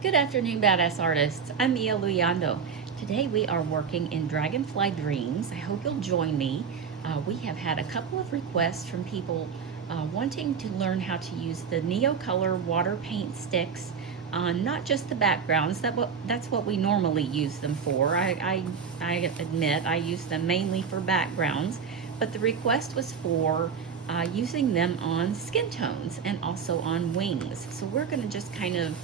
Good afternoon, badass artists. I'm Mia Luyando. Today we are working in Dragonfly Dreams. I hope you'll join me. We have had a couple of requests from people wanting to learn how to use the NeoColor water paint sticks on not just the backgrounds. That's what we normally use them for. I admit I use them mainly for backgrounds, but the request was for using them on skin tones and also on wings. So we're going to just kind of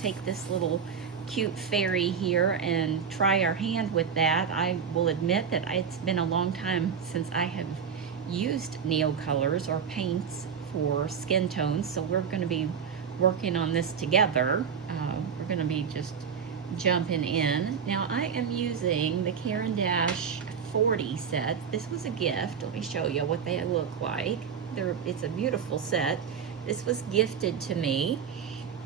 take this little cute fairy here and try our hand with that. I will admit that it's been a long time since I have used NeoColors or paints for skin tones, so we're going to be working on this together. We're going to be just jumping in. Now I am using the Caran DAche 40 set. This was a gift. Let me show you what they look like. It's a beautiful set. This was gifted to me,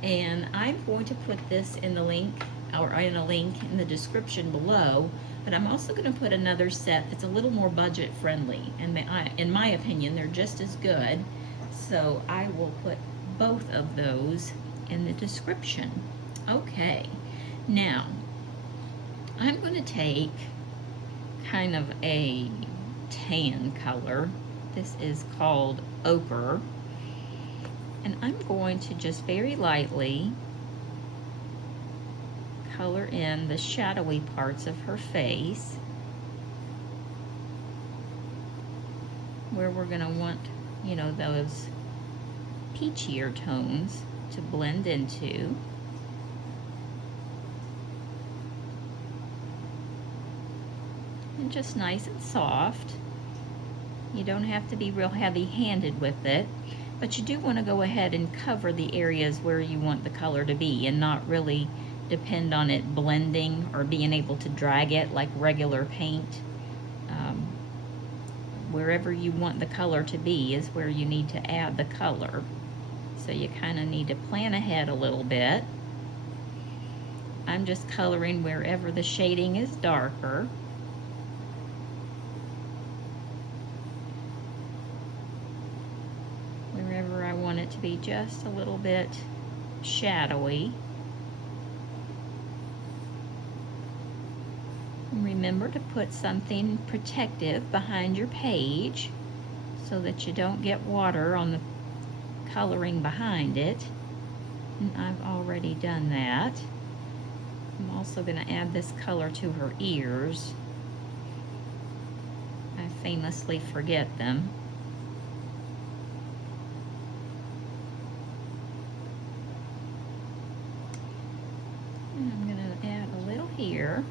and I'm going to put this in the link, or in a link in the description below, but I'm also going to put another set that's a little more budget friendly, and in my opinion they're just as good, so I will put both of those in the description. Okay, now I'm going to take kind of a tan color. This is called ochre, and I'm going to just very lightly color in the shadowy parts of her face where we're going to want, you know, those peachier tones to blend into. And just nice and soft. You don't have to be real heavy-handed with it, but you do want to go ahead and cover the areas where you want the color to be and not really depend on it blending or being able to drag it like regular paint. Wherever you want the color to be is where you need to add the color. So you kind of need to plan ahead a little bit. I'm just coloring wherever the shading is darker. Wherever I want it to be just a little bit shadowy. And remember to put something protective behind your page so that you don't get water on the coloring behind it. And I've already done that. I'm also going to add this color to her ears. I famously forget them. And I'm going to add a little here.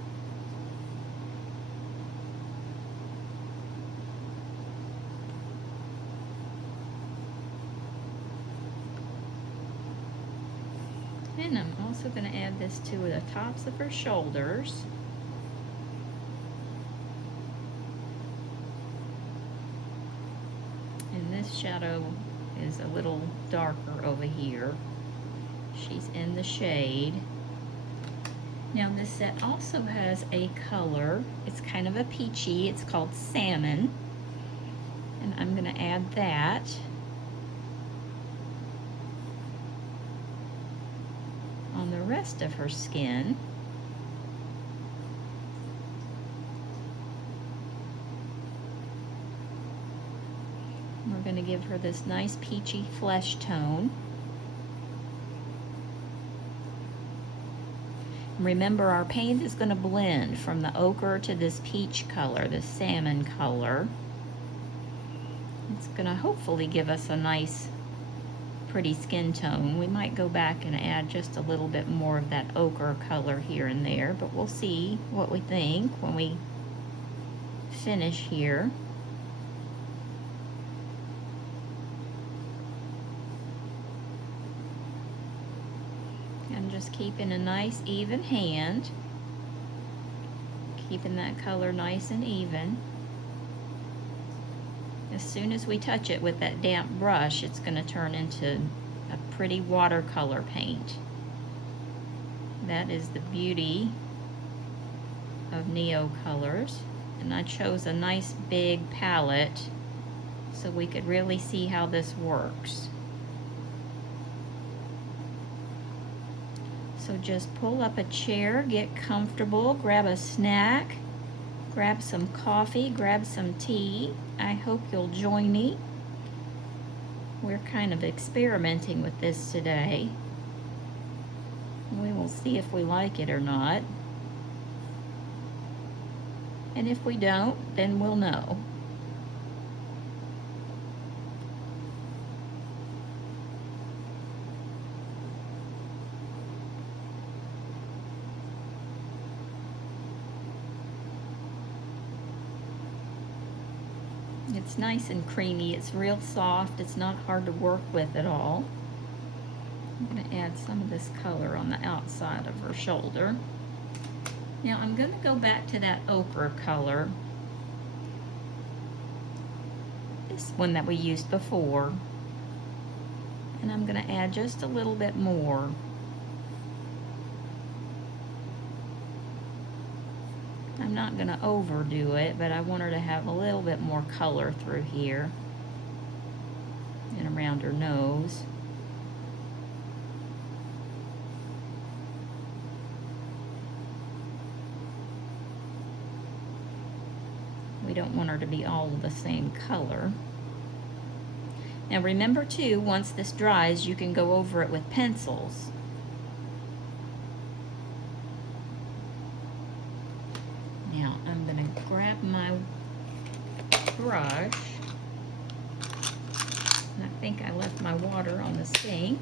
And I'm also going to add this to the tops of her shoulders. And this shadow is a little darker over here. She's in the shade. Now this set also has a color. It's kind of a peachy. It's called salmon. And I'm going to add that. On the rest of her skin. We're going to give her this nice peachy flesh tone. Remember, our paint is going to blend from the ochre to this peach color, this salmon color. It's going to hopefully give us a nice pretty skin tone. We might go back and add just a little bit more of that ochre color here and there, but we'll see what we think when we finish here. I'm just keeping a nice even hand, keeping that color nice and even. As soon as we touch it with that damp brush, it's going to turn into a pretty watercolor paint. That is the beauty of NeoColors. And I chose a nice big palette so we could really see how this works. So just pull up a chair, get comfortable, grab a snack, grab some coffee, grab some tea. I hope you'll join me. We're kind of experimenting with this today. We will see if we like it or not. And if we don't, then we'll know. It's nice and creamy. It's real soft. It's not hard to work with at all. I'm going to add some of this color on the outside of her shoulder. Now I'm going to go back to that ochre color, this one that we used before, and I'm going to add just a little bit more. I'm not going to overdo it, but I want her to have a little bit more color through here and around her nose. We don't want her to be all the same color. Now remember too, once this dries, you can go over it with pencils. Now I'm going to grab my brush. And I think I left my water on the sink.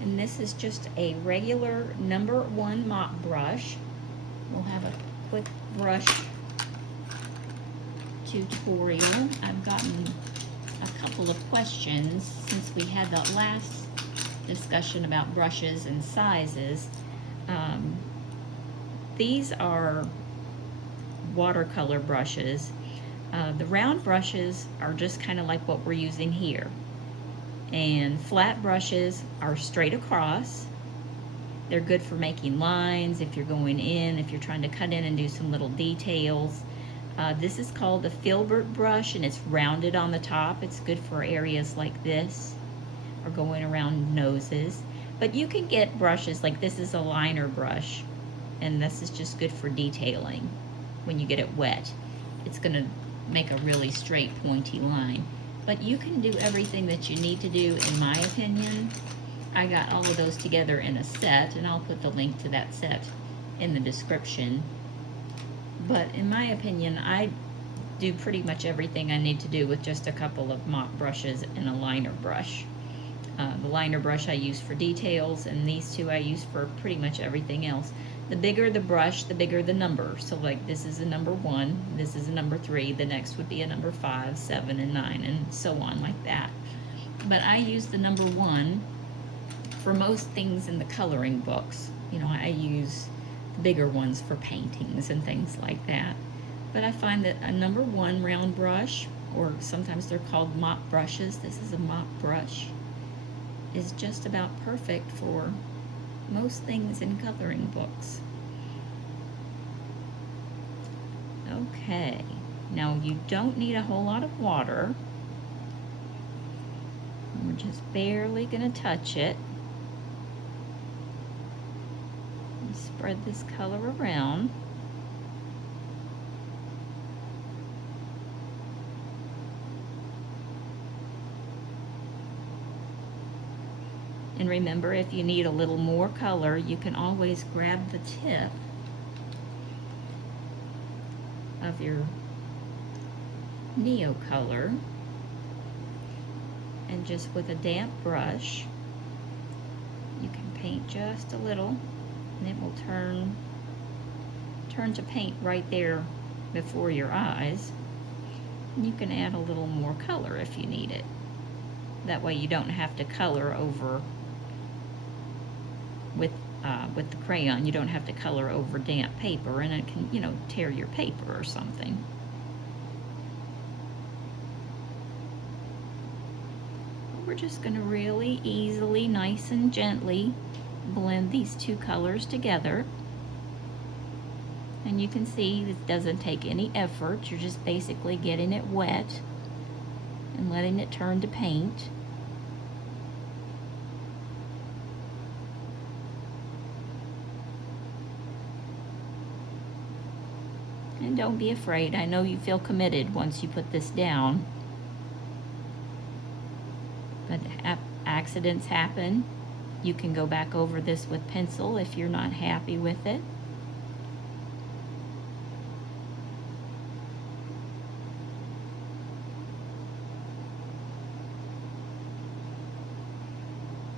And this is just a regular #1 mop brush. We'll have a quick brush tutorial. I've gotten a couple of questions since we had that last discussion about brushes and sizes. These are watercolor brushes. The round brushes are just kind of like what we're using here. And flat brushes are straight across. They're good for making lines, if you're going in, if you're trying to cut in and do some little details. This is called the filbert brush, and it's rounded on the top. It's good for areas like this, or going around noses. But you can get brushes, like this is a liner brush, and this is just good for detailing. When you get it wet, it's gonna make a really straight, pointy line. But you can do everything that you need to do, in my opinion. I got all of those together in a set, and I'll put the link to that set in the description. But in my opinion, I do pretty much everything I need to do with just a couple of mop brushes and a liner brush. The liner brush I use for details, and these two I use for pretty much everything else. The bigger the brush, the bigger the number. So like this is a #1, this is a #3, the next would be a #5, 7, and 9, and so on like that. But I use the #1 for most things in the coloring books. You know, I use the bigger ones for paintings and things like that. But I find that a #1 round brush, or sometimes they're called mop brushes, this is a mop brush, is just about perfect for most things in coloring books. Okay, now you don't need a whole lot of water. We're just barely gonna touch it. And spread this color around. And remember, if you need a little more color, you can always grab the tip of your NeoColor and just with a damp brush, you can paint just a little, and it will turn to paint right there before your eyes. And you can add a little more color if you need it. That way you don't have to color over with the crayon. You don't have to color over damp paper, and it can, you know, tear your paper or something. We're just going to really easily, nice and gently blend these two colors together. And you can see it doesn't take any effort. You're just basically getting it wet and letting it turn to paint. And don't be afraid. I know you feel committed once you put this down. But accidents happen. You can go back over this with pencil if you're not happy with it.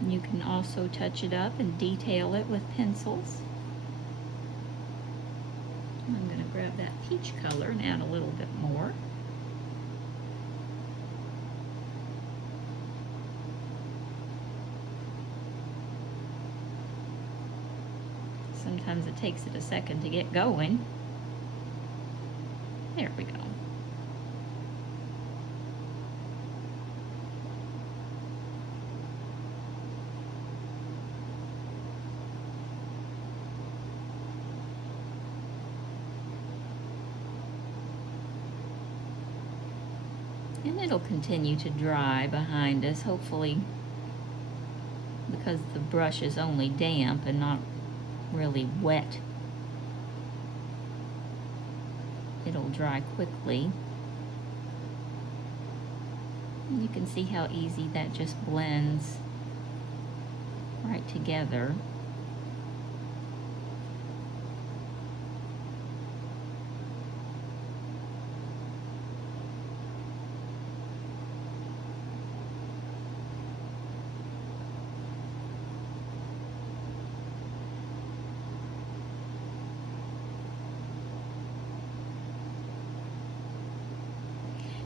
You can also touch it up and detail it with pencils. I'm going to grab that peach color and add a little bit more. Sometimes it takes it a second to get going. There we go. And it'll continue to dry behind us, hopefully, because the brush is only damp and not really wet. It'll dry quickly. And you can see how easy that just blends right together.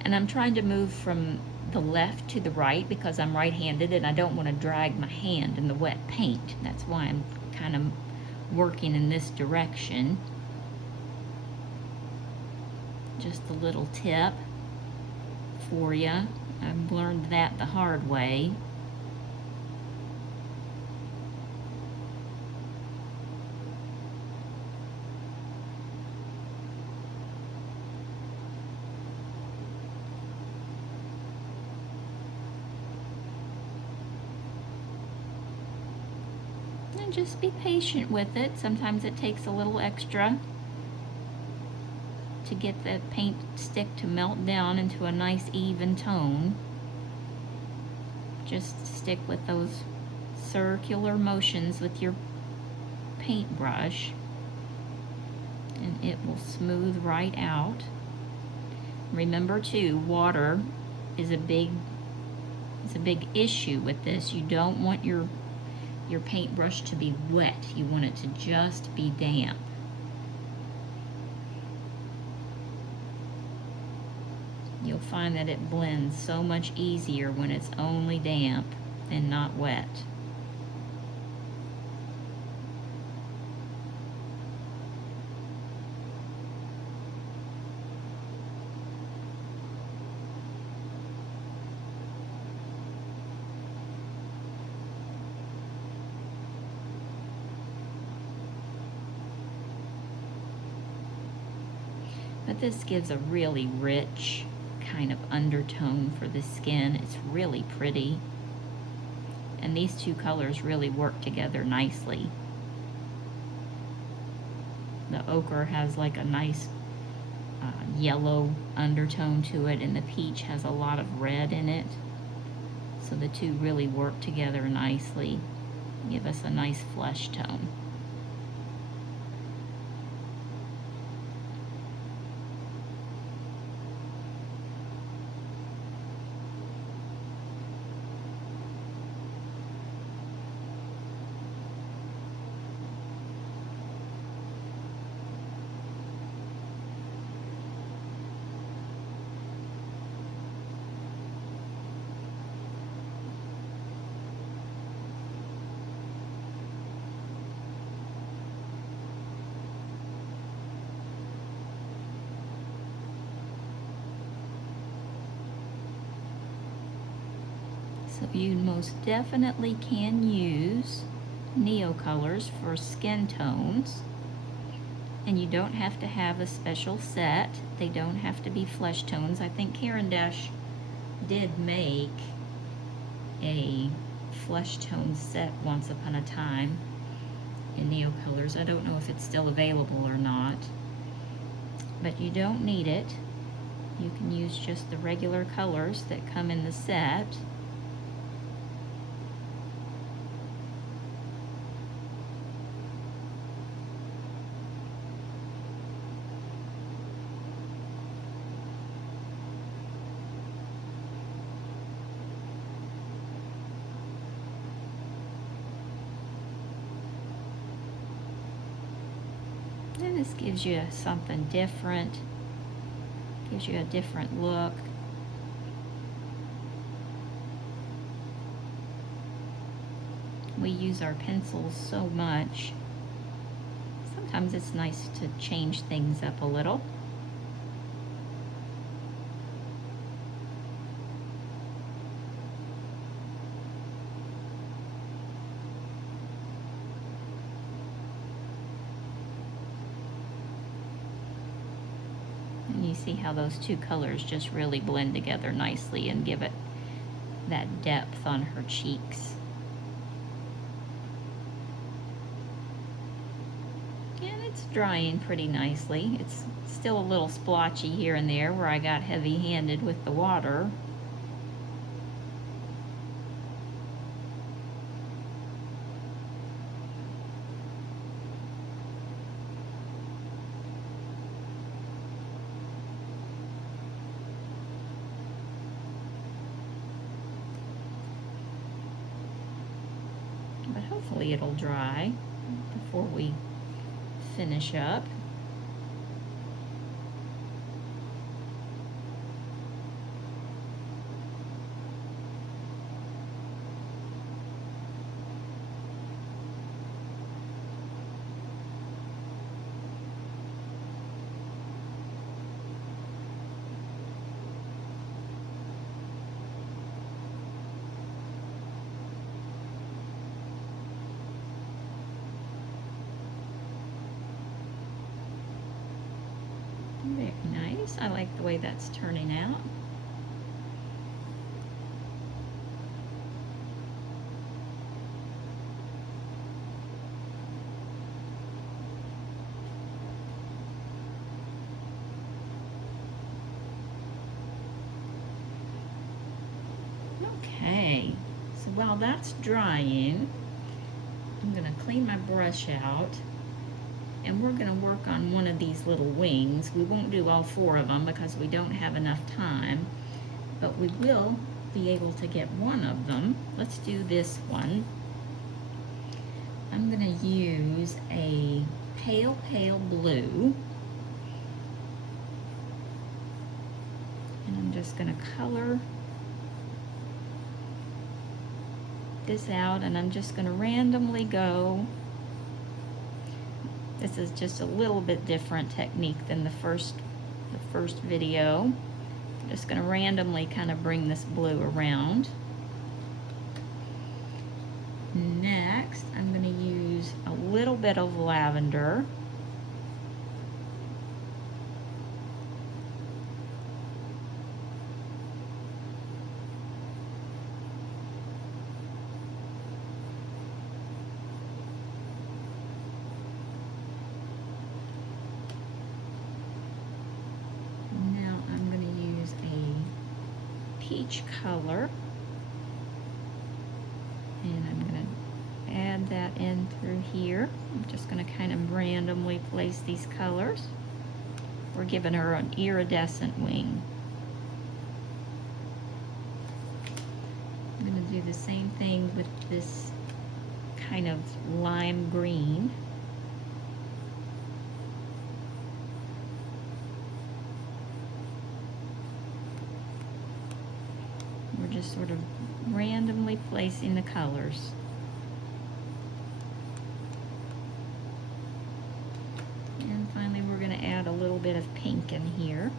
And I'm trying to move from the left to the right because I'm right-handed and I don't want to drag my hand in the wet paint. That's why I'm kind of working in this direction. Just a little tip for you. I've learned that the hard way. And just be patient with it. Sometimes it takes a little extra to get the paint stick to melt down into a nice even tone. Just stick with those circular motions with your paintbrush and it will smooth right out. Remember too, water is a big issue with this. You don't want your paintbrush to be wet. You want it to just be damp. You'll find that it blends so much easier when it's only damp and not wet. But this gives a really rich kind of undertone for the skin. It's really pretty. And these two colors really work together nicely. The ochre has like a nice yellow undertone to it, and the peach has a lot of red in it. So the two really work together nicely, give us a nice flesh tone. So you most definitely can use NeoColors for skin tones. And you don't have to have a special set. They don't have to be flesh tones. I think Caran DAche did make a flesh tone set once upon a time in NeoColors. I don't know if it's still available or not, but you don't need it. You can use just the regular colors that come in the set. And this gives you something different, gives you a different look. We use our pencils so much. Sometimes it's nice to change things up a little. And you see how those two colors just really blend together nicely and give it that depth on her cheeks. And it's drying pretty nicely. It's still a little splotchy here and there where I got heavy-handed with the water. But hopefully it'll dry before we finish up. Very nice. I like the way that's turning out. Okay, so while that's drying, I'm going to clean my brush out. And we're going to work on one of these little wings. We won't do all four of them because we don't have enough time, but we will be able to get one of them. Let's do this one. I'm going to use a pale blue. And I'm just going to color this out, and I'm just going to randomly go. This is just a little bit different technique than the first video. I'm just going to randomly kind of bring this blue around. Next, I'm going to use a little bit of lavender. Peach color, and I'm going to add that in through here. I'm just going to kind of randomly place these colors. We're giving her an iridescent wing. I'm going to do the same thing with this kind of lime green. Just sort of randomly placing the colors. And finally we're going to add a little bit of pink in here.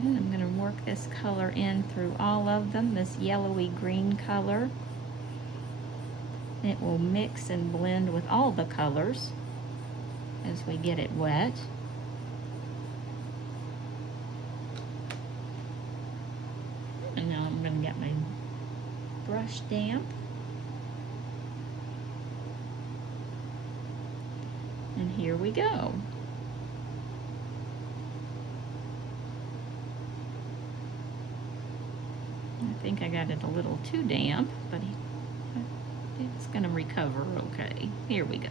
And I'm going to work this color in through all of them, this yellowy green color. It will mix and blend with all the colors as we get it wet. And now I'm going to get my brush damp. And here we go. I think I got it a little too damp, but it's going to recover okay. Here we go.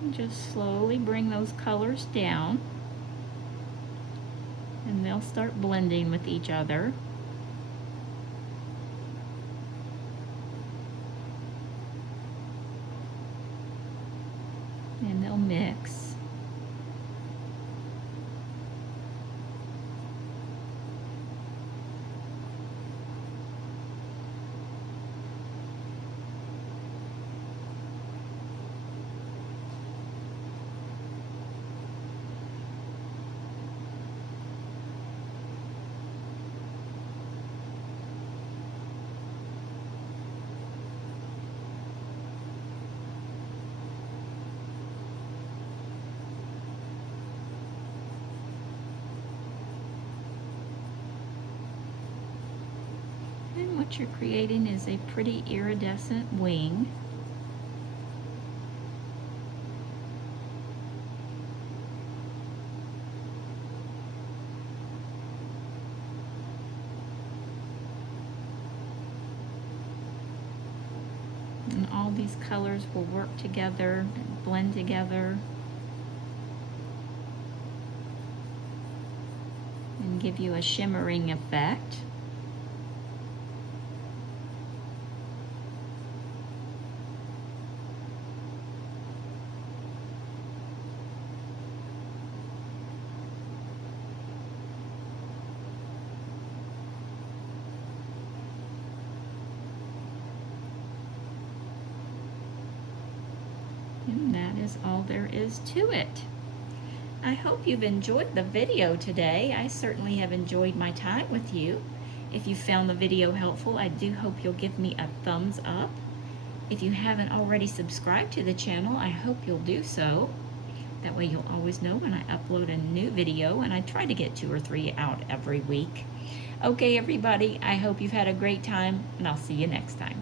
And just slowly bring those colors down, and they'll start blending with each other. And they'll mix. And what you're creating is a pretty iridescent wing. And all these colors will work together and blend together and give you a shimmering effect. And that is all there is to it. I hope you've enjoyed the video today. I certainly have enjoyed my time with you. If you found the video helpful, I do hope you'll give me a thumbs up. If you haven't already subscribed to the channel, I hope you'll do so. That way you'll always know when I upload a new video, and I try to get 2 or 3 out every week. Okay, everybody, I hope you've had a great time, and I'll see you next time.